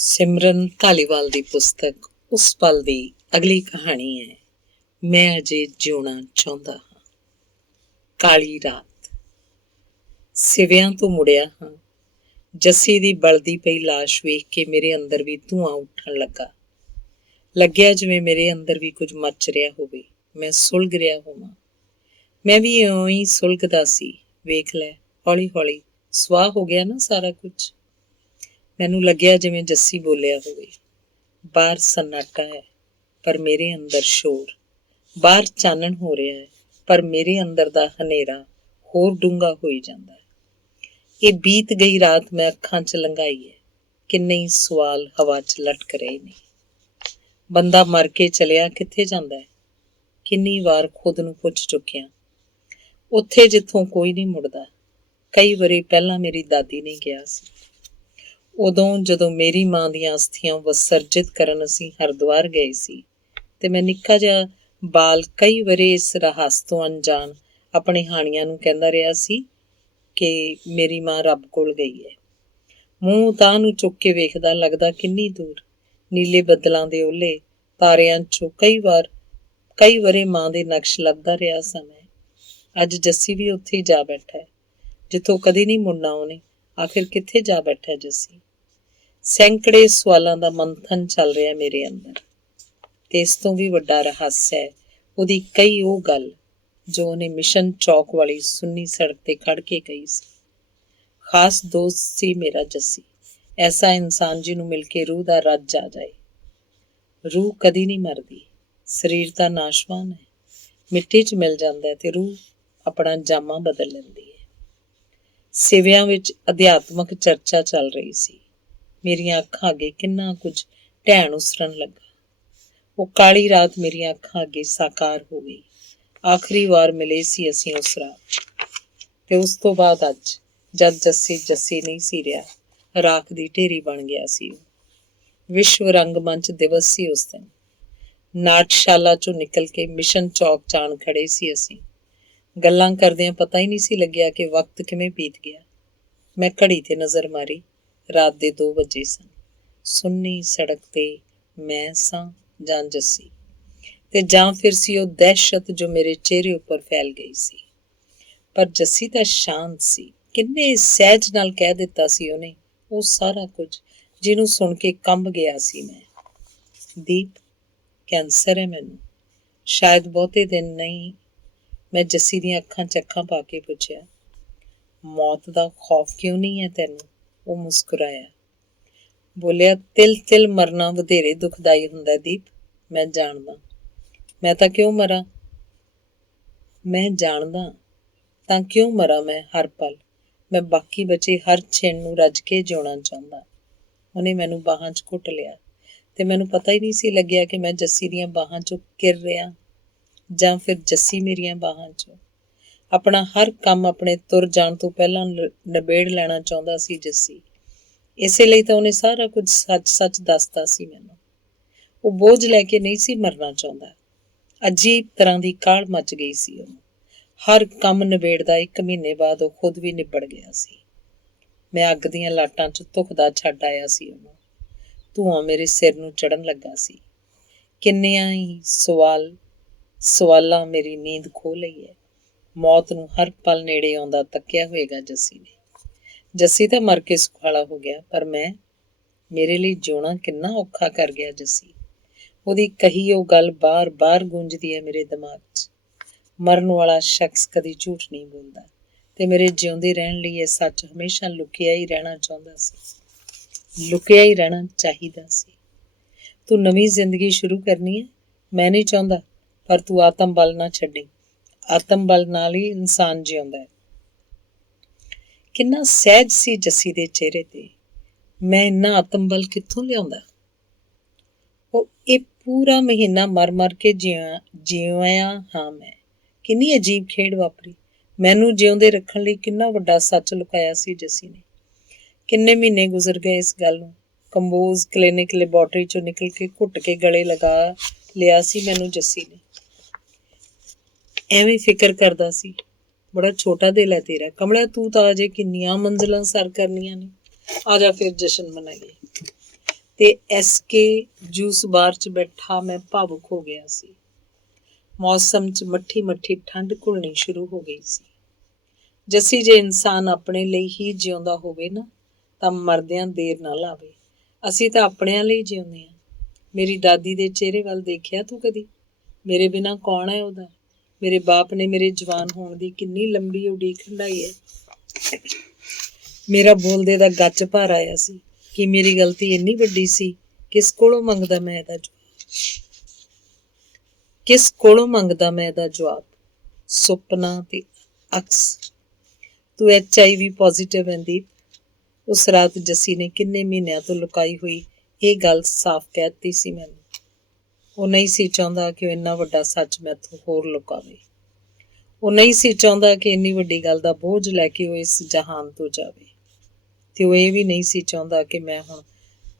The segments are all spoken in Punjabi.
ਸਿਮਰਨ ਧਾਲੀਵਾਲ ਦੀ ਪੁਸਤਕ ਉਸ ਪਲ ਦੀ ਅਗਲੀ ਕਹਾਣੀ ਹੈ। ਮੈਂ ਅਜੇ ਜਿਉਣਾ ਚਾਹੁੰਦਾ ਹਾਂ। ਕਾਲੀ ਰਾਤ। ਸਿਵਿਆਂ ਤੋਂ ਮੁੜਿਆ ਹਾਂ। ਜੱਸੀ ਦੀ ਬਲਦੀ ਪਈ ਲਾਸ਼ ਵੇਖ ਕੇ ਮੇਰੇ ਅੰਦਰ ਵੀ ਧੂੰਆਂ ਉੱਠਣ ਲੱਗਿਆ ਜਿਵੇਂ ਮੇਰੇ ਅੰਦਰ ਵੀ ਕੁਝ ਮੱਚ ਰਿਹਾ ਹੋਵੇ। ਮੈਂ ਸੁਲਗ ਰਿਹਾ ਹੋਵਾਂ। ਮੈਂ ਵੀ ਇਉਂ ਹੀ ਸੁਲਗਦਾ ਸੀ। ਵੇਖ ਲੈ, ਹੌਲੀ ਹੌਲੀ ਸੁਆਹ ਹੋ ਗਿਆ ਨਾ ਸਾਰਾ ਕੁਝ। ਮੈਨੂੰ ਲੱਗਿਆ ਜਿਵੇਂ ਜੱਸੀ ਬੋਲਿਆ ਹੋਵੇ। ਬਾਹਰ ਸન્ਨਾਟਾ ਹੈ ਪਰ ਮੇਰੇ ਅੰਦਰ ਸ਼ੋਰ। ਬਾਹਰ ਚਾਨਣ ਹੋ ਰਿਹਾ ਹੈ ਪਰ ਮੇਰੇ ਅੰਦਰ ਦਾ ਹਨੇਰਾ ਹੋਰ ਡੂੰਘਾ ਹੋਈ ਜਾਂਦਾ ਹੈ। ਇਹ ਬੀਤ ਗਈ ਰਾਤ ਮੈਂ ਅੱਖਾਂ 'ਚ ਲੰਘਾਈ ਹੈ। ਕਿੰਨੇ ਹੀ ਸਵਾਲ ਹਵਾ 'ਚ ਲਟਕ ਰਹੇ ਨੇ। ਬੰਦਾ ਮਰ ਕੇ ਚਲਿਆ ਕਿੱਥੇ ਜਾਂਦਾ ਹੈ? ਕਿੰਨੀ ਵਾਰ ਖੁਦ ਨੂੰ ਪੁੱਛ ਚੁੱਕਿਆ। ਉੱਥੇ ਜਿੱਥੋਂ ਕੋਈ ਨਹੀਂ ਮੁੜਦਾ। ਕਈ ਵਾਰੀ ਪਹਿਲਾਂ ਮੇਰੀ ਦਾਦੀ ਨੇ ਕਿਹਾ ਸੀ। ਉਦੋਂ ਜਦੋਂ ਮੇਰੀ ਮਾਂ ਦੀਆਂ ਅਸਥੀਆਂ ਵਿਸਰਜਿਤ ਕਰਨ ਅਸੀਂ ਹਰਿਦੁਆਰ ਗਏ ਸੀ ਤੇ ਮੈਂ ਨਿੱਕਾ ਜਿਹਾ ਬਾਲ ਕਈ ਵਾਰੀ ਇਸ ਰਹੱਸ ਤੋਂ ਅਣਜਾਣ ਆਪਣੇ ਹਾਣੀਆਂ ਨੂੰ ਕਹਿੰਦਾ ਰਿਹਾ ਸੀ ਕਿ ਮੇਰੀ ਮਾਂ ਰੱਬ ਕੋਲ ਗਈ ਹੈ। ਮੂੰਹ ਤਾਂ ਨੂੰ ਚੁੱਕ ਕੇ ਵੇਖਦਾ, ਲੱਗਦਾ ਕਿੰਨੀ ਦੂਰ। ਨੀਲੇ ਬੱਦਲਾਂ ਦੇ ਓਹਲੇ ਤਾਰਿਆਂ 'ਚੋਂ ਕਈ ਵਾਰੀ ਮਾਂ ਦੇ ਨਕਸ਼ ਲੱਭਦਾ ਰਿਹਾ ਸਾਂ ਮੈਂ। ਅੱਜ ਜੱਸੀ ਵੀ ਉੱਥੇ ਹੀ ਜਾ ਬੈਠਾ ਹੈ ਜਿੱਥੋਂ ਕਦੀ ਨਹੀਂ ਮੁੜਨਾ ਉਹਨੇ। ਆਖਿਰ ਕਿੱਥੇ ਜਾ ਬੈਠਾ ਜੱਸੀ? ਸੈਂਕੜੇ ਸਵਾਲਾਂ ਦਾ ਮੰਥਨ ਚੱਲ ਰਿਹਾ ਮੇਰੇ ਅੰਦਰ। ਤੇ ਇਸ ਤੋਂ ਵੀ ਵੱਡਾ ਰਹੱਸ ਹੈ ਉਹਦੀ ਕਈ ਉਹ ਗੱਲ ਜੋ ਉਹਨੇ ਮਿਸ਼ਨ ਚੌਕ ਵਾਲੀ ਸੁੰਨੀ ਸੜਕ ਤੇ ਖੜ ਕੇ ਕਹੀ ਸੀ। ਖਾਸ ਦੋਸਤ ਸੀ ਮੇਰਾ ਜੱਸੀ। ਐਸਾ ਇਨਸਾਨ ਜਿਹਨੂੰ ਮਿਲ ਕੇ ਰੂਹ ਦਾ ਰੱਜ ਆ ਜਾਏ। ਰੂਹ ਕਦੀ ਨਹੀਂ ਮਰਦੀ। ਸਰੀਰ ਤਾਂ ਨਾਸ਼ਵਾਨ ਹੈ, ਮਿੱਟੀ 'ਚ ਮਿਲ ਜਾਂਦਾ ਤੇ ਰੂਹ ਆਪਣਾ ਜਾਮਾ ਬਦਲ ਲੈਂਦੀ ਹੈ। ਸਿਵਿਆਂ ਵਿੱਚ ਅਧਿਆਤਮਕ ਚਰਚਾ ਚੱਲ ਰਹੀ ਸੀ। ਮੇਰੀਆਂ ਅੱਖਾਂ ਅੱਗੇ ਕਿੰਨਾ ਕੁਝ ਢਹਿਣ ਉਸਰਨ ਲੱਗਾ। ਉਹ ਕਾਲੀ ਰਾਤ ਮੇਰੀਆਂ ਅੱਖਾਂ ਅੱਗੇ ਸਾਕਾਰ ਹੋ ਗਈ। ਆਖਰੀ ਵਾਰ ਮਿਲੇ ਸੀ ਅਸੀਂ ਉਸ ਰਾਤ। ਤੇ ਉਸ ਤੋਂ ਬਾਅਦ ਅੱਜ ਜਦ ਜੱਸੀ ਨਹੀਂ ਸੀ ਰਿਹਾ, ਰਾਖ ਦੀ ਢੇਰੀ ਬਣ ਗਿਆ ਸੀ। ਵਿਸ਼ਵ ਰੰਗਮੰਚ ਦਿਵਸ ਸੀ ਉਸ ਦਿਨ। ਨਾਟਸ਼ਾਲਾ ਚੋਂ ਨਿਕਲ ਕੇ ਮਿਸ਼ਨ ਚੌਕ ਜਾਣ ਖੜੇ ਸੀ ਅਸੀਂ। ਗੱਲਾਂ ਕਰਦਿਆਂ ਪਤਾ ਹੀ ਨਹੀਂ ਸੀ ਲੱਗਿਆ ਕਿ ਵਕਤ ਕਿਵੇਂ ਬੀਤ ਗਿਆ। ਮੈਂ ਘੜੀ ਤੇ ਨਜ਼ਰ ਮਾਰੀ। ਰਾਤ ਦੇ 2 ਵਜੇ ਸਨ। ਸੁੰਨੀ ਸੜਕ ਤੇ ਮੈਂ ਸਾਂ ਜਾਂ ਜੱਸੀ, ਤੇ ਜਾਂ ਫਿਰ ਸੀ ਉਹ ਦਹਿਸ਼ਤ ਜੋ ਮੇਰੇ ਚਿਹਰੇ ਉੱਪਰ ਫੈਲ ਗਈ ਸੀ। ਪਰ ਜੱਸੀ ਤਾਂ ਸ਼ਾਂਤ ਸੀ। ਕਿੰਨੇ ਸਹਿਜ ਨਾਲ ਕਹਿ ਦਿੱਤਾ ਸੀ ਉਹਨੇ ਉਹ ਸਾਰਾ ਕੁਝ ਜਿਹਨੂੰ ਸੁਣ ਕੇ ਕੰਬ ਗਿਆ ਸੀ ਮੈਂ। ਦੀਪ, ਕੈਂਸਰ ਹੈ ਮੈਨੂੰ। ਸ਼ਾਇਦ ਬਹੁਤੇ ਦਿਨ ਨਹੀਂ। ਮੈਂ ਜੱਸੀ ਦੀਆਂ ਅੱਖਾਂ 'ਚ ਅੱਖਾਂ ਪਾ ਕੇ ਪੁੱਛਿਆ। ਮੌਤ ਦਾ ਖੌਫ ਕਿਉਂ ਨਹੀਂ ਹੈ ਤੈਨੂੰ? ਉਹ ਮੁਸਕਰਾਇਆ। ਬੋਲਿਆ, ਤਿਲ ਮਰਨਾ ਵਧੇਰੇ ਦੁਖਦਾਈ ਹੁੰਦਾ ਦੀਪ। ਮੈਂ ਜਾਣਦਾ। ਮੈਂ ਤਾਂ ਕਿਉਂ ਮਰਾਂ? ਮੈਂ ਜਾਣਦਾ ਤਾਂ ਕਿਉਂ ਮਰਾਂ ਮੈਂ ਹਰ ਪਲ। ਮੈਂ ਬਾਕੀ ਬਚੇ ਹਰ ਛਿਣ ਨੂੰ ਰੱਜ ਕੇ ਜਿਉਣਾ ਚਾਹੁੰਦਾ। ਉਹਨੇ ਮੈਨੂੰ ਬਾਹਾਂ 'ਚ ਘੁੱਟ ਲਿਆ ਤੇ ਮੈਨੂੰ ਪਤਾ ਹੀ ਨਹੀਂ ਸੀ ਲੱਗਿਆ ਕਿ ਮੈਂ ਜੱਸੀ ਦੀਆਂ ਬਾਹਾਂ 'ਚੋਂ ਕਿਰ ਰਿਹਾ ਜਾਂ ਫਿਰ ਜੱਸੀ ਮੇਰੀਆਂ ਬਾਹਾਂ 'ਚੋਂ। ਆਪਣਾ ਹਰ ਕੰਮ ਆਪਣੇ ਤੁਰ ਜਾਣ ਤੋਂ ਪਹਿਲਾਂ ਨਿਬੇੜ ਲੈਣਾ ਚਾਹੁੰਦਾ ਸੀ ਜੱਸੀ। ਇਸੇ ਲਈ ਤਾਂ ਉਹਨੇ ਸਾਰਾ ਕੁਝ ਸੱਚ ਦੱਸਦਾ ਸੀ ਮੈਨੂੰ। ਉਹ ਬੋਝ ਲੈ ਕੇ ਨਹੀਂ ਸੀ ਮਰਨਾ ਚਾਹੁੰਦਾ। ਅਜੀਬ ਤਰ੍ਹਾਂ ਦੀ ਕਾਹਲ ਮਚ ਗਈ ਸੀ ਉਹਨੂੰ। ਹਰ ਕੰਮ ਨਿਬੇੜਦਾ 1 ਮਹੀਨੇ ਬਾਅਦ ਉਹ ਖੁਦ ਵੀ ਨਿਬੜ ਗਿਆ ਸੀ। ਮੈਂ ਅੱਗ ਦੀਆਂ ਲਾਟਾਂ 'ਚ ਧੁਖਦਾ ਛੱਡ ਆਇਆ ਸੀ ਉਹਨੂੰ। ਧੂੰਆਂ ਮੇਰੇ ਸਿਰ ਨੂੰ ਚੜ੍ਹਨ ਲੱਗਾ ਸੀ। ਕਿੰਨਿਆਂ ਹੀ ਸਵਾਲਾਂ ਮੇਰੀ ਨੀਂਦ ਖੋਹ ਲਈ ਹੈ। ਮੌਤ ਨੂੰ ਹਰ ਪਲ ਨੇੜੇ ਆਉਂਦਾ ਤੱਕਿਆ ਹੋਏਗਾ ਜੱਸੀ ਨੇ। ਜੱਸੀ ਤਾਂ ਮਰ ਕੇ ਸੁਖਾਲਾ ਹੋ ਗਿਆ, ਪਰ ਮੇਰੇ ਲਈ ਜਿਉਣਾ ਕਿੰਨਾ ਔਖਾ ਕਰ ਗਿਆ ਜੱਸੀ। ਉਹਦੀ ਕਹੀ ਉਹ ਗੱਲ ਬਾਰ ਗੂੰਜਦੀ ਹੈ ਮੇਰੇ ਦਿਮਾਗ 'ਚ। ਮਰਨ ਵਾਲਾ ਸ਼ਖਸ ਕਦੀ ਝੂਠ ਨਹੀਂ ਬੋਲਦਾ ਤੇ ਮੇਰੇ ਜਿਉਂਦੇ ਰਹਿਣ ਲਈ ਇਹ ਸੱਚ ਹਮੇਸ਼ਾ ਲੁਕਿਆ ਹੀ ਰਹਿਣਾ ਚਾਹੁੰਦਾ ਸੀ। ਲੁਕਿਆ ਹੀ ਰਹਿਣਾ ਚਾਹੀਦਾ ਸੀ। ਤੂੰ ਨਵੀਂ ਜ਼ਿੰਦਗੀ ਸ਼ੁਰੂ ਕਰਨੀ ਹੈ? ਮੈਂ ਨਹੀਂ ਚਾਹੁੰਦਾ, ਪਰ ਤੂੰ ਆਤਮ ਬਲ ਨਾ ਛੱਡੀ। ਆਤਮ ਬਲ ਨਾਲ ਹੀ ਇਨਸਾਨ ਜਿਉਂਦਾ ਹੈ। ਕਿੰਨਾ ਸਹਿਜ ਸੀ ਜੱਸੀ ਦੇ ਚਿਹਰੇ ਤੇ। ਮੈਂ ਇੰਨਾ ਆਤਮ ਬਲ ਕਿੱਥੋਂ ਲਿਆਉਂਦਾ? ਉਹ ਇਹ ਪੂਰਾ ਮਹੀਨਾ ਮਰ ਕੇ ਜਿਉਇਆ ਹਾਂ ਮੈਂ। ਕਿੰਨੀ ਅਜੀਬ ਖੇਡ ਵਾਪਰੀ। ਮੈਨੂੰ ਜਿਉਂਦੇ ਰੱਖਣ ਲਈ ਕਿੰਨਾ ਵੱਡਾ ਸੱਚ ਲੁਕਾਇਆ ਸੀ ਜੱਸੀ ਨੇ। ਕਿੰਨੇ ਮਹੀਨੇ ਗੁਜ਼ਰ ਗਏ ਇਸ ਗੱਲ ਨੂੰ। ਕੰਬੋਜ਼ ਕਲੀਨਿਕ ਲੈਬੋਰਟਰੀ 'ਚੋਂ ਨਿਕਲ ਕੇ ਘੁੱਟ ਕੇ ਗਲੇ ਲਗਾ ਲਿਆ ਸੀ ਮੈਨੂੰ ਜੱਸੀ ਨੇ। ਐਵੇਂ ਫਿਕਰ ਕਰਦਾ ਸੀ। ਬੜਾ ਛੋਟਾ ਦਿਲ ਹੈ ਤੇਰਾ ਕਮਲਿਆ। ਤੂੰ ਤਾਂ ਅਜੇ ਕਿੰਨੀਆਂ ਮੰਜ਼ਿਲਾਂ ਸਰ ਕਰਨੀਆਂ ਨੇ। ਆ ਜਾ ਫਿਰ ਜਸ਼ਨ ਮਨਾਈਏ। ਤੇ SK ਜੂਸ ਬਾਰ 'ਚ ਬੈਠਾ ਮੈਂ ਭਾਵੁਕ ਹੋ ਗਿਆ ਸੀ। ਮੌਸਮ 'ਚ ਮੱਠੀ ਮੱਠੀ ਠੰਡ ਘੁਲਣੀ ਸ਼ੁਰੂ ਹੋ ਗਈ ਸੀ। ਜੱਸੀ, ਜੇ ਇਨਸਾਨ ਆਪਣੇ ਲਈ ਹੀ ਜਿਉਂਦਾ ਹੋਵੇ ਨਾ ਤਾਂ ਮਰਦਿਆਂ ਦੇਰ ਨਾ ਲਾਵੇ। ਅਸੀਂ ਤਾਂ ਆਪਣਿਆਂ ਲਈ ਜਿਉਂਦੇ ਹਾਂ। ਮੇਰੀ ਦਾਦੀ ਦੇ ਚਿਹਰੇ ਵੱਲ ਦੇਖਿਆ ਤੂੰ ਕਦੀ? ਮੇਰੇ ਬਿਨਾਂ ਕੌਣ ਹੈ ਉਹਦਾ? ਮੇਰੇ ਬਾਪ ਨੇ ਮੇਰੇ ਜਵਾਨ ਹੋਣ ਦੀ ਕਿੰਨੀ ਲੰਬੀ ਉਡੀਕ ਹੰਢਾਈ ਹੈ। ਮੇਰਾ ਬੋਲਦੇ ਦਾ ਗੱਚ ਭਰ ਆਇਆ ਸੀ ਕਿ ਮੇਰੀ ਗਲਤੀ ਇੰਨੀ ਵੱਡੀ ਸੀ। ਕਿਸ ਕੋਲੋਂ ਮੰਗਦਾ ਮੈਂ ਇਹਦਾ ਜਵਾਬ? ਸੁਪਨਾ ਤੇ ਅਕਸ। ਤੂੰ HIV ਪੋਜ਼ਿਟਿਵ ਹੈ ਦੀਪ। ਉਸ ਰਾਤ ਜੱਸੀ ਨੇ ਕਿੰਨੇ ਮਹੀਨਿਆਂ ਤੋਂ ਲੁਕਾਈ ਹੋਈ ਇਹ ਗੱਲ ਸਾਫ਼ ਕਹਿ ਦਿੱਤੀ ਸੀ ਮੈਨੂੰ। ਉਹ ਨਹੀਂ ਸੀ ਚਾਹੁੰਦਾ ਕਿ ਉਹ ਇੰਨਾ ਵੱਡਾ ਸੱਚ ਮੈਥੋਂ ਹੋਰ ਲੁਕਾਵੇ। ਉਹ ਨਹੀਂ ਸੀ ਚਾਹੁੰਦਾ ਕਿ ਇੰਨੀ ਵੱਡੀ ਗੱਲ ਦਾ ਬੋਝ ਲੈ ਕੇ ਉਹ ਇਸ ਜਹਾਨ ਤੋਂ ਜਾਵੇ। ਤੇ ਉਹ ਇਹ ਵੀ ਨਹੀਂ ਸੀ ਚਾਹੁੰਦਾ ਕਿ ਮੈਂ ਹੁਣ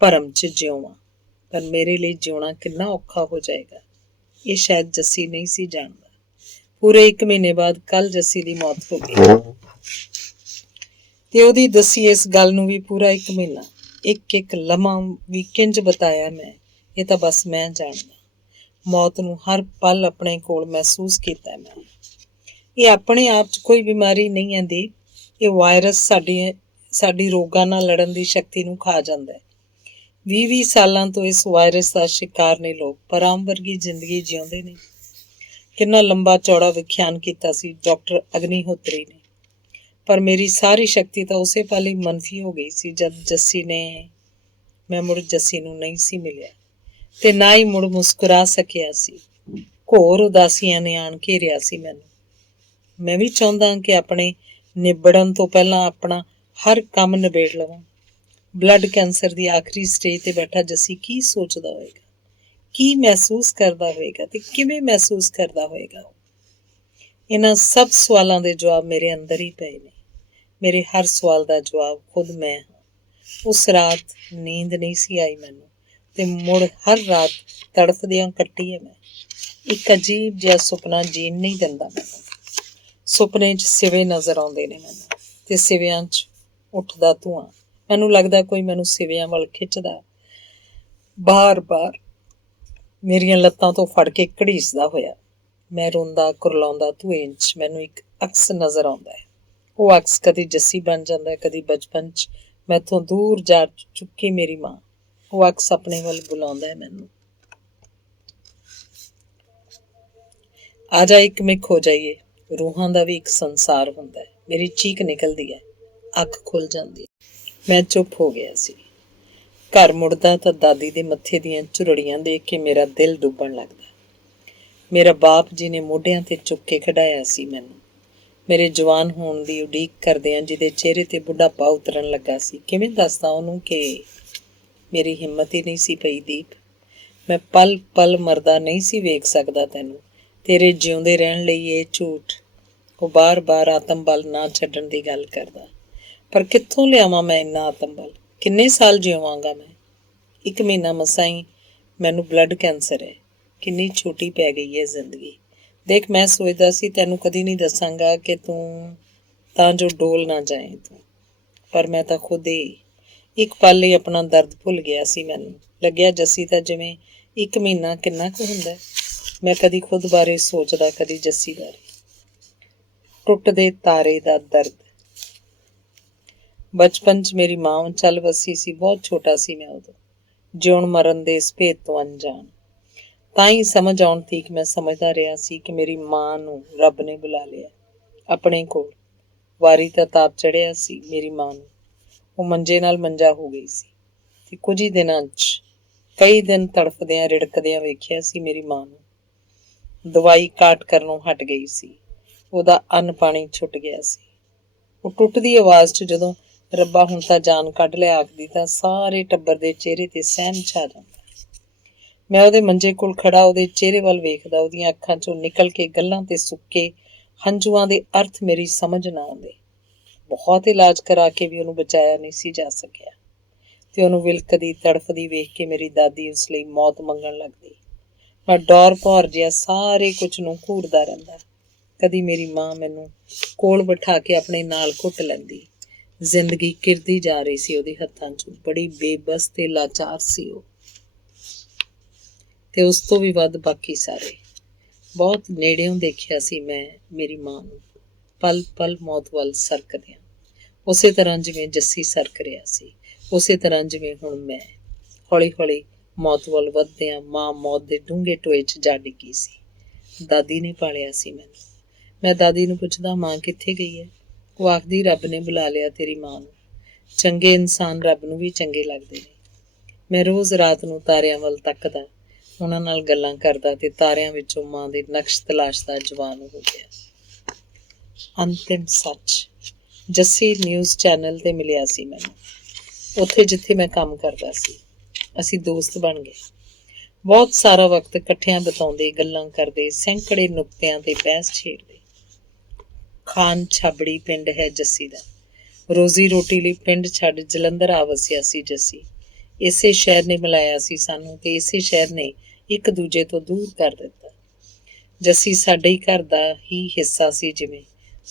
ਭਰਮ 'ਚ ਜਿਉਵਾਂ। ਪਰ ਮੇਰੇ ਲਈ ਜਿਉਣਾ ਕਿੰਨਾ ਔਖਾ ਹੋ ਜਾਏਗਾ, ਇਹ ਸ਼ਾਇਦ ਜੱਸੀ ਨਹੀਂ ਸੀ ਜਾਣਦਾ। ਪੂਰੇ 1 ਮਹੀਨੇ ਬਾਅਦ ਕੱਲ ਜੱਸੀ ਦੀ ਮੌਤ ਹੋ ਗਈ ਤੇ ਉਹਦੀ ਦੱਸੀ ਇਸ ਗੱਲ ਨੂੰ ਵੀ ਪੂਰਾ 1 ਮਹੀਨਾ, ਇੱਕ ਲਮਹਾ ਵੀ ਕਿੰਜ ਬਤਾਇਆ ਮੈਂ, ਇਹ ਤਾਂ ਬਸ ਮੈਂ ਜਾਣਦਾ। ਮੌਤ ਨੂੰ ਹਰ ਪਲ ਆਪਣੇ ਕੋਲ ਮਹਿਸੂਸ ਕੀਤਾ ਮੈਂ। ਇਹ ਆਪਣੇ ਆਪ 'ਚ ਕੋਈ ਬਿਮਾਰੀ ਨਹੀਂ ਹੈ ਦੀਪ। ਇਹ ਵਾਇਰਸ ਸਾਡੀ ਰੋਗਾਂ ਨਾਲ ਲੜਨ ਦੀ ਸ਼ਕਤੀ ਨੂੰ ਖਾ ਜਾਂਦਾ ਹੈ। 20 ਸਾਲਾਂ ਤੋਂ ਇਸ ਵਾਇਰਸ ਦਾ ਸ਼ਿਕਾਰ ਨੇ ਲੋਕ, ਪਰ ਆਮ ਵਰਗੀ ਜ਼ਿੰਦਗੀ ਜਿਉਂਦੇ ਨੇ। ਕਿੰਨਾ ਲੰਬਾ ਚੌੜਾ ਵਿਖਿਆਨ ਕੀਤਾ ਸੀ ਡਾਕਟਰ ਅਗਨੀਹੋਤਰੀ ਨੇ, ਪਰ ਮੇਰੀ ਸਾਰੀ ਸ਼ਕਤੀ ਤਾਂ ਉਸੇ ਪਲ ਹੀ ਮੰਨਫੀ ਹੋ ਗਈ ਸੀ ਜਦ ਮੈਂ ਮੁੜ ਜੱਸੀ ਨੂੰ ਨਹੀਂ ਸੀ ਮਿਲਿਆ ਤੇ ਨਾ ਹੀ ਮੁੜ ਮੁਸਕਰਾ ਸਕਿਆ ਸੀ। ਘੋਰ ਉਦਾਸੀਆਂ ਨੇ ਆਣ ਘੇਰਿਆ ਸੀ ਮੈਨੂੰ। ਮੈਂ ਵੀ ਚਾਹੁੰਦਾ ਕਿ ਆਪਣੇ ਨਿਬੜਨ ਤੋਂ ਪਹਿਲਾਂ ਆਪਣਾ ਹਰ ਕੰਮ ਨਿਬੇੜ ਲਵਾਂ। ਬਲੱਡ ਕੈਂਸਰ ਦੀ ਆਖਰੀ ਸਟੇਜ ਤੇ ਬੈਠਾ ਜੱਸੀ ਕੀ ਸੋਚਦਾ ਹੋਏਗਾ, ਕੀ ਮਹਿਸੂਸ ਕਰਦਾ ਹੋਏਗਾ ਤੇ ਕਿਵੇਂ ਮਹਿਸੂਸ ਕਰਦਾ ਹੋਏਗਾ? ਇਹਨਾਂ ਸਭ ਸਵਾਲਾਂ ਦੇ ਜਵਾਬ ਮੇਰੇ ਅੰਦਰ ਹੀ ਪਏ ਨੇ। ਮੇਰੇ ਹਰ ਸਵਾਲ ਦਾ ਜਵਾਬ ਖੁਦ ਮੈਂ ਹਾਂ। ਉਸ ਰਾਤ ਨੀਂਦ ਨਹੀਂ ਸੀ ਆਈ ਮੈਨੂੰ ਤੇ ਮੁੜ ਹਰ ਰਾਤ ਤੜਫਦਿਆਂ ਕੱਟੀ ਹੈ ਮੈਂ। ਇੱਕ ਅਜੀਬ ਜਿਹਾ ਸੁਪਨਾ ਜੀਣ ਨਹੀਂ ਦਿੰਦਾ ਮੈਨੂੰ। ਸੁਪਨੇ 'ਚ ਸਿਵੇ ਨਜ਼ਰ ਆਉਂਦੇ ਨੇ ਮੈਨੂੰ ਤੇ ਸਿਵਿਆਂ 'ਚ ਉੱਠਦਾ ਧੂੰਆਂ। ਮੈਨੂੰ ਲੱਗਦਾ ਕੋਈ ਮੈਨੂੰ ਸਿਵਿਆਂ ਵੱਲ ਖਿੱਚਦਾ, ਬਾਰ-ਬਾਰ ਮੇਰੀਆਂ ਲੱਤਾਂ ਤੋਂ ਫੜ ਕੇ ਘੜੀਸਦਾ ਹੋਇਆ। ਮੈਂ ਰੋਂਦਾ ਕੁਰਲਾਉਂਦਾ ਧੂਏ 'ਚ ਮੈਨੂੰ ਇੱਕ ਅਕਸ ਨਜ਼ਰ ਆਉਂਦਾ ਹੈ। ਉਹ ਅਕਸ ਕਦੀ ਜੱਸੀ ਬਣ ਜਾਂਦਾ, ਕਦੀ ਬਚਪਨ 'ਚ ਮੈਥੋਂ ਦੂਰ ਜਾ ਚੁੱਕੀ ਮੇਰੀ ਮਾਂ। ਉਹ ਅਕਸ ਆਪਣੇ ਵੱਲ ਬੁਲਾਉਂਦਾ ਹੈ ਮੈਨੂੰ। ਆ ਜਾ, ਇੱਕ ਮਿੱਕ ਹੋ ਜਾਈਏ। ਰੂਹਾਂ ਦਾ ਵੀ ਇੱਕ ਸੰਸਾਰ ਹੁੰਦਾ ਹੈ। ਮੇਰੀ ਚੀਕ ਨਿਕਲਦੀ ਹੈ, ਅੱਖ ਖੁੱਲ ਜਾਂਦੀ ਹੈ। ਮੈਂ ਚੁੱਪ ਹੋ ਗਿਆ ਸੀ। ਘਰ ਮੁੜਦਾ ਤਾਂ ਦਾਦੀ ਦੇ ਮੱਥੇ ਦੀਆਂ ਝੁਰੜੀਆਂ ਦੇਖ ਕੇ ਮੇਰਾ ਦਿਲ ਡੁੱਬਣ ਲੱਗਦਾ। ਮੇਰਾ ਬਾਪ ਜੀ ਨੇ ਮੋਢਿਆਂ ਤੇ ਚੁੱਕ ਕੇ ਖਿਡਾਇਆ ਸੀ ਮੈਨੂੰ, ਮੇਰੇ ਜਵਾਨ ਹੋਣ ਦੀ ਉਡੀਕ ਕਰਦਿਆਂ, ਜਿਹਦੇ ਚਿਹਰੇ ਤੇ ਬੁਢਾਪਾ ਉਤਰਨ ਲੱਗਾ ਸੀ। ਕਿਵੇਂ ਦੱਸਦਾ ਉਹਨੂੰ ਕਿ ਮੇਰੀ ਹਿੰਮਤ ਹੀ ਨਹੀਂ ਸੀ ਪਈ ਦੀਪ। ਮੈਂ ਪਲ ਪਲ ਮਰਦਾ ਨਹੀਂ ਸੀ ਵੇਖ ਸਕਦਾ ਤੈਨੂੰ। ਤੇਰੇ ਜਿਉਂਦੇ ਰਹਿਣ ਲਈ ਇਹ ਝੂਠ। ਉਹ ਬਾਰ-ਬਾਰ ਆਤਮ ਬਲ ਨਾ ਛੱਡਣ ਦੀ ਗੱਲ ਕਰਦਾ, ਪਰ ਕਿੱਥੋਂ ਲਿਆਵਾਂ ਮੈਂ ਇੰਨਾ ਆਤਮ ਬਲ? ਕਿੰਨੇ ਸਾਲ ਜਿਉਵਾਂਗਾ ਮੈਂ? 1 ਮਹੀਨਾ ਮਸਾਂ ਹੀ ਮੈਨੂੰ ਬਲੱਡ ਕੈਂਸਰ ਹੈ। ਕਿੰਨੀ ਛੋਟੀ ਪੈ ਗਈ ਹੈ ਜ਼ਿੰਦਗੀ। ਦੇਖ, ਮੈਂ ਸੋਚਦਾ ਸੀ ਤੈਨੂੰ ਕਦੀ ਨਹੀਂ ਦੱਸਾਂਗਾ ਕਿ ਤੂੰ ਤਾਂ ਜੋ ਡੋਲ ਨਾ ਜਾਏ ਤੂੰ, ਪਰ ਮੈਂ ਤਾਂ ਖੁਦ ਹੀ ਇੱਕ ਪਲ ਲਈ ਆਪਣਾ ਦਰਦ ਭੁੱਲ ਗਿਆ ਸੀ। ਮੈਨੂੰ ਲੱਗਿਆ ਜੱਸੀ ਤਾਂ ਜਿਵੇਂ 1 ਮਹੀਨਾ ਕਿੰਨਾ ਕੁ ਹੁੰਦਾ। ਮੈਂ ਕਦੀ ਖੁਦ ਬਾਰੇ ਸੋਚਦਾ, ਕਦੀ ਜੱਸੀ ਬਾਰੇ। ਟੁੱਟਦੇ ਤਾਰੇ ਦਾ ਦਰਦ। ਬਚਪਨ 'ਚ ਮੇਰੀ ਮਾਂ ਚੱਲ ਵਸੀ ਸੀ। ਬਹੁਤ ਛੋਟਾ ਸੀ ਮੈਂ ਉਦੋਂ, ਜਿਉਣ ਮਰਨ ਦੇ ਇਸ ਭੇਦ ਤੋਂ ਅਣਜਾਣ। ਤਾਂ ਹੀ ਸਮਝ ਆਉਣ ਤੀਕ ਮੈਂ ਸਮਝਦਾ ਰਿਹਾ ਸੀ ਕਿ ਮੇਰੀ ਮਾਂ ਨੂੰ ਰੱਬ ਨੇ ਬੁਲਾ ਲਿਆ ਆਪਣੇ ਕੋਲ। ਵਾਰੀ ਤਾਂ ਤਾਪ ਚੜ੍ਹਿਆ ਸੀ ਮੇਰੀ ਮਾਂ ਨੂੰ। ਉਹ ਮੰਜੇ ਨਾਲ ਮੰਜਾ ਹੋ ਗਈ ਸੀ ਤੇ ਕੁਝ ਹੀ ਦਿਨਾਂ 'ਚ ਕਈ ਦਿਨ ਤੜਫਦਿਆਂ ਰਿੜਕਦਿਆਂ ਵੇਖਿਆ ਸੀ ਮੇਰੀ ਮਾਂ ਨੂੰ। ਦਵਾਈ ਕਾਟ ਕਰਨੋਂ ਹਟ ਗਈ ਸੀ। ਉਹਦਾ ਅੰਨ ਪਾਣੀ ਛੁੱਟ ਗਿਆ ਸੀ। ਉਹ ਟੁੱਟਦੀ ਆਵਾਜ਼ 'ਚ ਜਦੋਂ ਰੱਬਾ ਹੁਣ ਤਾਂ ਜਾਨ ਕੱਢ ਲਿਆ ਆਖਦੀ ਤਾਂ ਸਾਰੇ ਟੱਬਰ ਦੇ ਚਿਹਰੇ ਤੇ ਸਹਿਮ ਛਾ ਜਾਂਦਾ। ਮੈਂ ਉਹਦੇ ਮੰਜੇ ਕੋਲ ਖੜਾ ਉਹਦੇ ਚਿਹਰੇ ਵੱਲ ਵੇਖਦਾ। ਉਹਦੀਆਂ ਅੱਖਾਂ 'ਚੋਂ ਨਿਕਲ ਕੇ ਗੱਲਾਂ ਤੇ ਸੁੱਕੇ ਹੰਝੂਆਂ ਦੇ ਅਰਥ ਮੇਰੀ ਸਮਝ ਨਾ ਆਉਂਦੇ। ਬਹੁਤ ਇਲਾਜ ਕਰਾ ਕੇ ਵੀ ਉਹਨੂੰ ਬਚਾਇਆ ਨਹੀਂ ਸੀ ਜਾ ਸਕਿਆ ਤੇ ਉਹਨੂੰ ਵਿਲਕਦੀ ਤੜਫਦੀ ਵੇਖ ਕੇ ਮੇਰੀ ਦਾਦੀ ਉਸ ਲਈ ਮੌਤ ਮੰਗਣ ਲੱਗਦੀ। ਮੈਂ ਡੌਰ ਭੌਰ ਜਿਹਾ ਸਾਰੇ ਕੁਝ ਨੂੰ ਘੂਰਦਾ ਰਹਿੰਦਾ। ਕਦੀ ਮੇਰੀ ਮਾਂ ਮੈਨੂੰ ਕੋਲ ਬਿਠਾ ਕੇ ਆਪਣੇ ਨਾਲ ਘੁੱਟ ਲੈਂਦੀ ਜ਼ਿੰਦਗੀ ਕਿਰਦੀ ਜਾ ਰਹੀ ਸੀ ਉਹਦੇ ਹੱਥਾਂ 'ਚੋਂ। ਬੜੀ ਬੇਬਸ ਤੇ ਲਾਚਾਰ ਸੀ ਉਹ, ਤੇ ਉਸ ਤੋਂ ਵੀ ਵੱਧ ਬਾਕੀ ਸਾਰੇ। ਬਹੁਤ ਨੇੜਿਓਂ ਦੇਖਿਆ ਸੀ ਮੈਂ ਮੇਰੀ ਮਾਂ ਨੂੰ, ਪਲ ਪਲ ਮੌਤ ਵੱਲ ਸਰਕਦਿਆਂ, ਉਸੇ ਤਰ੍ਹਾਂ ਜਿਵੇਂ ਜੱਸੀ ਸਰਕ ਰਿਹਾ ਸੀ, ਉਸੇ ਤਰ੍ਹਾਂ ਜਿਵੇਂ ਹੁਣ ਮੈਂ। ਹੌਲੀ ਹੌਲੀ ਮੌਤ ਵੱਲ ਵੱਧਦਿਆਂ ਮਾਂ ਮੌਤ ਦੇ ਡੂੰਘੇ ਟੋਏ 'ਚ ਜਾ ਡਿੱਗੀ ਸੀ। ਦਾਦੀ ਨੇ ਪਾਲਿਆ ਸੀ ਮੈਨੂੰ। ਮੈਂ ਦਾਦੀ ਨੂੰ ਪੁੱਛਦਾ, ਮਾਂ ਕਿੱਥੇ ਗਈ ਹੈ? ਉਹ ਆਖਦੀ, ਰੱਬ ਨੇ ਬੁਲਾ ਲਿਆ ਤੇਰੀ ਮਾਂ ਨੂੰ। ਚੰਗੇ ਇਨਸਾਨ ਰੱਬ ਨੂੰ ਵੀ ਚੰਗੇ ਲੱਗਦੇ ਨੇ। ਮੈਂ ਰੋਜ਼ ਰਾਤ ਨੂੰ ਤਾਰਿਆਂ ਵੱਲ ਤੱਕਦਾ, ਉਹਨਾਂ ਨਾਲ ਗੱਲਾਂ ਕਰਦਾ ਤੇ ਤਾਰਿਆਂ ਵਿੱਚੋਂ ਮਾਂ ਦੇ ਨਕਸ਼ ਤਲਾਸ਼ਦਾ ਜਵਾਨ ਹੋ ਗਿਆ। ਅੰਤਿਮ ਸੱਚ। ਜੱਸੀ ਨਿਊਜ਼ ਚੈਨਲ 'ਤੇ ਮਿਲਿਆ ਸੀ ਮੈਨੂੰ, ਉੱਥੇ ਜਿੱਥੇ ਮੈਂ ਕੰਮ ਕਰਦਾ ਸੀ। ਅਸੀਂ ਦੋਸਤ ਬਣ ਗਏ। ਬਹੁਤ ਸਾਰਾ ਵਕਤ ਇਕੱਠਿਆਂ ਬਿਤਾਉਂਦੇ, ਗੱਲਾਂ ਕਰਦੇ, ਸੈਂਕੜੇ ਨੁਕਤਿਆਂ 'ਤੇ ਬਹਿਸ ਛੇੜਦੇ। ਖਾਨ ਛਾਬੜੀ ਪਿੰਡ ਹੈ ਜੱਸੀ ਦਾ। ਰੋਜ਼ੀ ਰੋਟੀ ਲਈ ਪਿੰਡ ਛੱਡ ਜਲੰਧਰ ਆ ਵਸਿਆ ਸੀ ਜੱਸੀ। ਇਸੇ ਸ਼ਹਿਰ ਨੇ ਮਿਲਾਇਆ ਸੀ ਸਾਨੂੰ, ਤੇ ਇਸੇ ਸ਼ਹਿਰ ਨੇ ਇੱਕ ਦੂਜੇ ਤੋਂ ਦੂਰ ਕਰ ਦਿੱਤਾ। ਜੱਸੀ ਸਾਡੇ ਹੀ ਘਰ ਦਾ ਹੀ ਹਿੱਸਾ ਸੀ, ਜਿਵੇਂ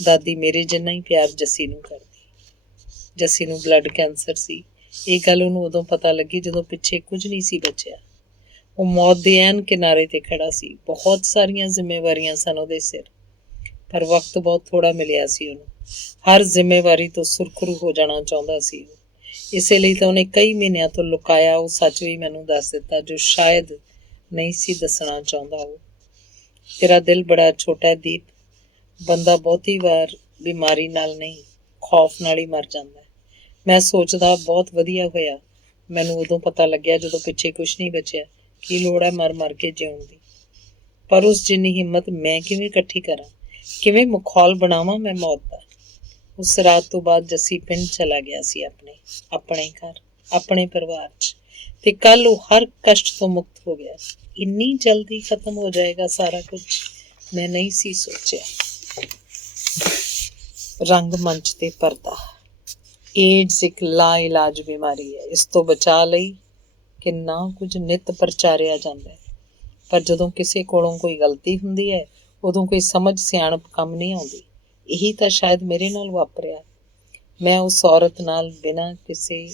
ਦਾਦੀ ਮੇਰੇ ਜਿੰਨਾ ਹੀ ਪਿਆਰ ਜੱਸੀ ਨੂੰ ਕਰਦੀ। ਜੱਸੀ ਨੂੰ ਬਲੱਡ ਕੈਂਸਰ ਸੀ। ਇਹ ਗੱਲ ਉਹਨੂੰ ਉਦੋਂ ਪਤਾ ਲੱਗੀ ਜਦੋਂ ਪਿੱਛੇ ਕੁਝ ਨਹੀਂ ਸੀ ਬਚਿਆ। ਉਹ ਮੌਤ ਦੇ ਐਨ ਕਿਨਾਰੇ ਤੇ ਖੜਾ ਸੀ। ਬਹੁਤ ਸਾਰੀਆਂ ਜ਼ਿੰਮੇਵਾਰੀਆਂ ਸਨ ਉਹਦੇ ਸਿਰ, ਪਰ ਵਕਤ ਬਹੁਤ ਥੋੜ੍ਹਾ ਮਿਲਿਆ ਸੀ ਉਹਨੂੰ। ਹਰ ਜ਼ਿੰਮੇਵਾਰੀ ਤੋਂ ਸੁਰਖਰੂ ਹੋ ਜਾਣਾ ਚਾਹੁੰਦਾ ਸੀ ਉਹ। ਇਸੇ ਲਈ ਤਾਂ ਉਹਨੇ ਕਈ ਮਹੀਨਿਆਂ ਤੋਂ ਲੁਕਾਇਆ ਉਹ ਸੱਚ ਵੀ ਮੈਨੂੰ ਦੱਸ ਦਿੱਤਾ, ਜੋ ਸ਼ਾਇਦ ਨਹੀਂ ਸੀ ਦੱਸਣਾ ਚਾਹੁੰਦਾ ਉਹ। ਤੇਰਾ ਦਿਲ ਬੜਾ ਛੋਟਾ ਹੈ ਦੀਪ। ਬੰਦਾ ਬਹੁਤੀ ਵਾਰ ਬਿਮਾਰੀ ਨਾਲ ਨਹੀਂ, ਖੌਫ ਨਾਲ ਹੀ ਮਰ ਜਾਂਦਾ ਹੈ। ਮੈਂ ਸੋਚਦਾ, ਬਹੁਤ ਵਧੀਆ ਹੋਇਆ ਮੈਨੂੰ ਉਦੋਂ ਪਤਾ ਲੱਗਿਆ ਜਦੋਂ ਪਿੱਛੇ ਕੁਛ ਨਹੀਂ ਬਚਿਆ। ਕੀ ਲੋੜ ਹੈ ਮਰ ਮਰ ਕੇ ਜਿਉਣ ਦੀ? ਪਰ ਉਸ ਜਿੰਨੀ ਹਿੰਮਤ ਮੈਂ ਕਿਵੇਂ ਇਕੱਠੀ ਕਰਾਂ? ਕਿਵੇਂ ਮਖੌਲ ਬਣਾਵਾਂ ਮੈਂ ਮੌਤ ਦਾ? ਉਸ ਰਾਤ ਤੋਂ ਬਾਅਦ ਜੱਸੀ ਪਿੰਡ ਚਲਾ ਗਿਆ ਸੀ, ਆਪਣੇ ਘਰ, ਆਪਣੇ ਪਰਿਵਾਰ 'ਚ। ਤੇ ਕੱਲ ਉਹ ਹਰ ਕਸ਼ਟ ਤੋਂ ਮੁਕਤ ਹੋ ਗਿਆ। ਇੰਨੀ ਜਲਦੀ ਖਤਮ ਹੋ ਜਾਏਗਾ ਸਾਰਾ ਕੁਝ, ਮੈਂ ਨਹੀਂ ਸੀ ਸੋਚਿਆ। ਰੰਗ ਮੰਚ ਤੇ ਪਰਦਾ। ਏਡਜ਼ ਇੱਕ ਲਾ ਇਲਾਜ ਬਿਮਾਰੀ ਹੈ। ਇਸ ਤੋਂ ਬਚਾ ਲਈ ਕਿੰਨਾ ਕੁਝ ਨਿੱਤ ਪ੍ਰਚਾਰਿਆ ਜਾਂਦਾ ਹੈ, ਪਰ ਜਦੋਂ ਕਿਸੇ ਕੋਲੋਂ ਕੋਈ ਗਲਤੀ ਹੁੰਦੀ ਹੈ, ਉਦੋਂ ਕੋਈ ਸਮਝ ਸਿਆਣਪ ਕੰਮ ਨਹੀਂ ਆਉਂਦੀ। ਇਹੀ ਤਾਂ ਸ਼ਾਇਦ ਮੇਰੇ ਨਾਲ ਵਾਪਰਿਆ। ਮੈਂ ਉਸ ਔਰਤ ਨਾਲ ਬਿਨਾਂ ਕਿਸੇ,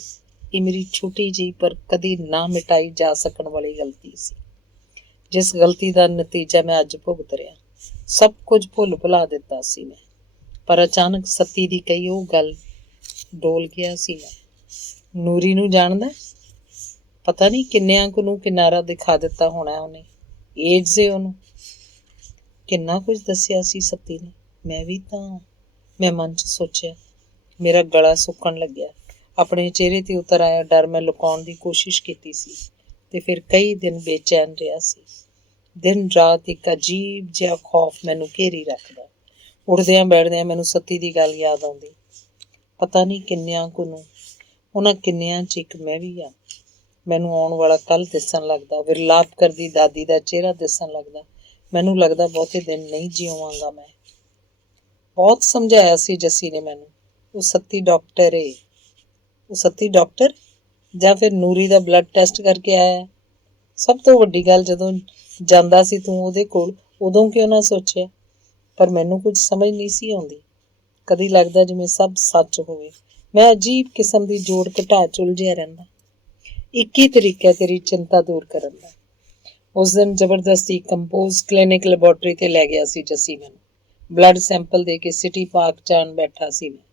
ਇਹ ਮੇਰੀ ਛੋਟੀ ਜਿਹੀ ਪਰ ਕਦੀ ਨਾ ਮਿਟਾਈ ਜਾ ਸਕਣ ਵਾਲੀ ਗਲਤੀ ਸੀ, ਜਿਸ ਗਲਤੀ ਦਾ ਨਤੀਜਾ ਮੈਂ ਅੱਜ ਭੁਗਤ ਰਿਹਾ। ਸਭ ਕੁਝ ਭੁੱਲ ਭੁਲਾ ਦਿੱਤਾ ਸੀ ਮੈਂ, ਪਰ ਅਚਾਨਕ ਸੱਤੀ ਦੀ ਕਹੀ ਉਹ ਗੱਲ ਡੋਲ ਗਿਆ ਸੀ ਮੈਂ। ਨੂਰੀ ਨੂੰ ਜਾਣਦਾ? ਪਤਾ ਨਹੀਂ ਕਿੰਨਿਆਂ ਕੁ ਨੂੰ ਕਿਨਾਰਾ ਦਿਖਾ ਦਿੱਤਾ ਹੋਣਾ ਉਹਨੇ। ਏਡਜ਼ ਏ ਉਹਨੂੰ। ਕਿੰਨਾ ਕੁਝ ਦੱਸਿਆ ਸੀ ਸੱਤੀ ਨੇ। ਮੈਂ ਮਨ 'ਚ ਸੋਚਿਆ। ਮੇਰਾ ਗਲਾ ਸੁੱਕਣ ਲੱਗਿਆ। ਆਪਣੇ ਚਿਹਰੇ 'ਤੇ ਉਤਰ ਆਇਆ ਡਰ ਮੈਂ ਲੁਕਾਉਣ ਦੀ ਕੋਸ਼ਿਸ਼ ਕੀਤੀ ਸੀ, ਤੇ ਫਿਰ ਕਈ ਦਿਨ ਬੇਚੈਨ ਰਿਹਾ ਸੀ। ਦਿਨ ਰਾਤ ਇੱਕ ਅਜੀਬ ਜਿਹਾ ਖੌਫ ਮੈਨੂੰ ਘੇਰੀ ਰੱਖਦਾ। ਉੱਠਦਿਆਂ ਬੈਠਦਿਆਂ ਮੈਨੂੰ ਸੱਤੀ ਦੀ ਗੱਲ ਯਾਦ ਆਉਂਦੀ। ਪਤਾ ਨਹੀਂ ਕਿੰਨਿਆਂ ਕੁ ਨੂੰ, ਉਹਨਾਂ ਕਿੰਨਿਆਂ 'ਚ ਇੱਕ ਮੈਂ ਵੀ ਆ। ਮੈਨੂੰ ਆਉਣ ਵਾਲਾ ਕੱਲ੍ਹ ਦਿਸਣ ਲੱਗਦਾ। ਵਿਰਲਾਪ ਕਰਦੀ ਦਾਦੀ ਦਾ ਚਿਹਰਾ ਦਿਸਣ ਲੱਗਦਾ। ਮੈਨੂੰ ਲੱਗਦਾ ਬਹੁਤੇ ਦਿਨ ਨਹੀਂ ਜਿਉਵਾਂਗਾ ਮੈਂ। ਬਹੁਤ ਸਮਝਾਇਆ ਸੀ ਜੱਸੀ ਨੇ ਮੈਨੂੰ। ਉਹ ਸੱਤੀ ਡਾਕਟਰ ਏ। ਉਹ ਸੱਤੀ ਡਾਕਟਰ? ਜਾਂ ਫਿਰ ਨੂਰੀ ਦਾ ਬਲੱਡ ਟੈਸਟ ਕਰਕੇ ਆਇਆ? ਸਭ ਤੋਂ ਵੱਡੀ ਗੱਲ, ਜਦੋਂ ਜਾਂਦਾ ਸੀ ਤੂੰ ਉਹਦੇ ਕੋਲ, ਉਦੋਂ ਕਿਉਂ ਨਾ ਸੋਚਿਆ? ਪਰ ਮੈਨੂੰ ਕੁਝ ਸਮਝ ਨਹੀਂ ਸੀ ਆਉਂਦੀ। ਕਦੀ ਲੱਗਦਾ ਜਿਵੇਂ ਸਭ ਸੱਚ ਹੋਵੇ। ਮੈਂ ਅਜੀਬ ਕਿਸਮ ਦੀ ਜੋੜ ਘਟਾ 'ਚ ਉਲਝਿਆ ਰਹਿੰਦਾ। ਇੱਕ ਹੀ ਤਰੀਕਾ ਤੇਰੀ ਚਿੰਤਾ ਦੂਰ ਕਰਨ ਦਾ। ਉਸ ਦਿਨ ਜ਼ਬਰਦਸਤੀ ਕੰਪੋਜ਼ ਕਲੀਨਿਕ ਲੈਬੋਰਟਰੀ 'ਤੇ ਲੈ ਗਿਆ ਸੀ ਜੱਸੀ ਮੈਨੂੰ। ਬਲੱਡ ਸੈਂਪਲ ਦੇ ਕੇ ਸਿਟੀ ਪਾਰਕ ਜਾਣ ਬੈਠਾ ਸੀ ਮੈਂ।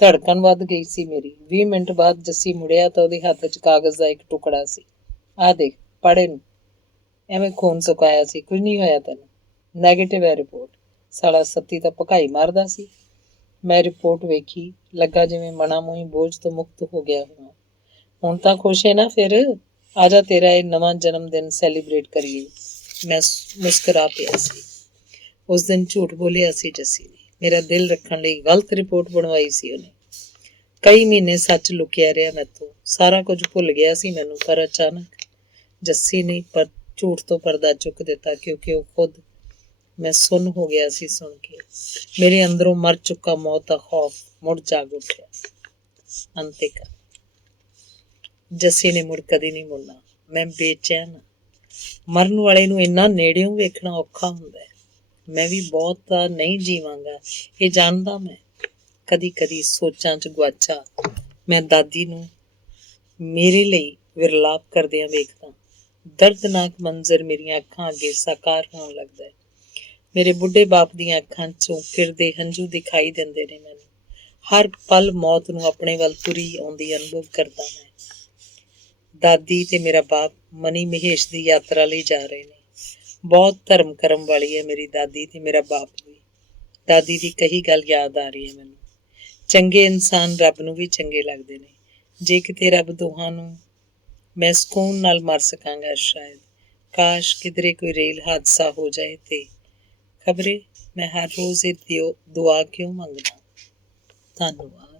ਧੜਕਣ ਵੱਧ ਗਈ ਸੀ ਮੇਰੀ। 20 ਮਿੰਟ ਬਾਅਦ ਜੱਸੀ ਮੁੜਿਆ ਤਾਂ ਉਹਦੇ ਹੱਥ 'ਚ ਕਾਗਜ਼ ਦਾ ਇੱਕ ਟੁਕੜਾ ਸੀ। ਆਹ ਦੇਖ, ਪੜ੍ਹ ਇਹਨੂੰ। ਐਵੇਂ ਖੂਨ ਸੁਕਾਇਆ ਸੀ। ਕੁਝ ਨਹੀਂ ਹੋਇਆ ਤੈਨੂੰ। ਨੈਗੇਟਿਵ ਹੈ ਰਿਪੋਰਟ। ਸਾਲਾ ਸੱਤੀ ਤਾਂ ਭਕਾਈ ਮਾਰਦਾ ਸੀ। ਮੈਂ ਰਿਪੋਰਟ ਵੇਖੀ, ਲੱਗਾ ਜਿਵੇਂ ਮਣਾ ਮੂੰਹੀ ਬੋਝ ਤੋਂ ਮੁਕਤ ਹੋ ਗਿਆ ਹੋਵਾਂ। ਹੁਣ ਤਾਂ ਖੁਸ਼ ਹੈ ਨਾ ਫਿਰ? ਆ ਜਾ, ਤੇਰਾ ਇਹ ਨਵਾਂ ਜਨਮ ਦਿਨ ਸੈਲੀਬ੍ਰੇਟ ਕਰੀਏ। ਮੈਂ ਮੁਸਕਰਾ ਪਿਆ ਸੀ। ਉਸ ਦਿਨ ਝੂਠ ਬੋਲਿਆ ਸੀ ਜੱਸੀ ਨੇ। ਮੇਰਾ ਦਿਲ ਰੱਖਣ ਲਈ ਗਲਤ ਰਿਪੋਰਟ ਬਣਵਾਈ ਸੀ ਉਹਨੇ। ਕਈ ਮਹੀਨੇ ਸੱਚ ਲੁਕਿਆ ਰਿਹਾ ਮੈਥੋਂ। ਸਾਰਾ ਕੁਝ ਭੁੱਲ ਗਿਆ ਸੀ ਮੈਨੂੰ, ਪਰ ਅਚਾਨਕ ਜੱਸੀ ਨੇ ਝੂਠ ਤੋਂ ਪਰਦਾ ਚੁੱਕ ਦਿੱਤਾ, ਕਿਉਂਕਿ ਉਹ ਖੁਦ। ਮੈਂ ਸੁੰਨ ਹੋ ਗਿਆ ਸੀ ਸੁਣ ਕੇ। ਮੇਰੇ ਅੰਦਰੋਂ ਮਰ ਚੁੱਕਾ ਮੌਤ ਦਾ ਖੌਫ ਮੁੜ ਜਾਗ ਉੱਠਿਆ। ਅੰਤਿਕਾ। ਜੱਸੀ ਨੇ ਮੁੜ ਕਦੀ ਨਹੀਂ ਮੁੜਨਾ। ਮੈਂ ਬੇਚੈਨ। ਮਰਨ ਵਾਲੇ ਨੂੰ ਇੰਨਾ ਨੇੜਿਓਂ ਵੇਖਣਾ ਔਖਾ ਹੁੰਦਾ ਹੈ। ਮੈਂ ਵੀ ਬਹੁਤਾ ਨਹੀਂ ਜੀਵਾਂਗਾ, ਇਹ ਜਾਣਦਾ ਮੈਂ। ਕਦੀ ਕਦੀ ਸੋਚਾਂ 'ਚ ਗੁਆਚਾ ਮੈਂ ਦਾਦੀ ਨੂੰ ਮੇਰੇ ਲਈ ਵਿਰਲਾਪ ਕਰਦਿਆਂ ਵੇਖਦਾ। ਦਰਦਨਾਕ ਮੰਜ਼ਰ ਮੇਰੀਆਂ ਅੱਖਾਂ ਅੱਗੇ ਸਾਕਾਰ ਹੋਣ ਲੱਗਦਾ ਹੈ। ਮੇਰੇ ਬੁੱਢੇ ਬਾਪ ਦੀਆਂ ਅੱਖਾਂ 'ਚੋਂ ਫਿਰਦੇ ਹੰਝੂ ਦਿਖਾਈ ਦਿੰਦੇ ਨੇ ਮੈਨੂੰ। ਹਰ ਪਲ ਮੌਤ ਨੂੰ ਆਪਣੇ ਵੱਲ ਤੁਰੀ ਆਉਂਦੀ ਅਨੁਭਵ ਕਰਦਾ ਮੈਂ। ਦਾਦੀ ਤੇ ਮੇਰਾ ਬਾਪ ਮਨੀ ਮਹੇਸ਼ ਦੀ ਯਾਤਰਾ ਲਈ ਜਾ ਰਹੇ ਨੇ। ਬਹੁਤ ਧਰਮ ਕਰਮ ਵਾਲੀ ਹੈ ਮੇਰੀ ਦਾਦੀ ਤੇ ਮੇਰਾ ਬਾਪ ਵੀ। ਦਾਦੀ ਦੀ ਕਹੀ ਗੱਲ ਯਾਦ ਆ ਰਹੀ ਹੈ ਮੈਨੂੰ। ਚੰਗੇ ਇਨਸਾਨ ਰੱਬ ਨੂੰ ਵੀ ਚੰਗੇ ਲੱਗਦੇ ਨੇ। ਜੇ ਕਿਤੇ ਰੱਬ ਦੋਹਾਂ ਨੂੰ ਮੈਂ ਸਕੂਨ ਨਾਲ ਮਰ ਸਕਾਂਗਾ ਸ਼ਾਇਦ। ਕਾਸ਼ ਕਿਧਰੇ ਕੋਈ ਰੇਲ ਹਾਦਸਾ ਹੋ ਜਾਏ ਤੇ ਖਬਰੇ ਮੈਂ ਹਰ ਰੋਜ਼ ਇਹ ਦੁਆ ਕਿਉਂ ਮੰਗਦਾ। ਧੰਨਵਾਦ।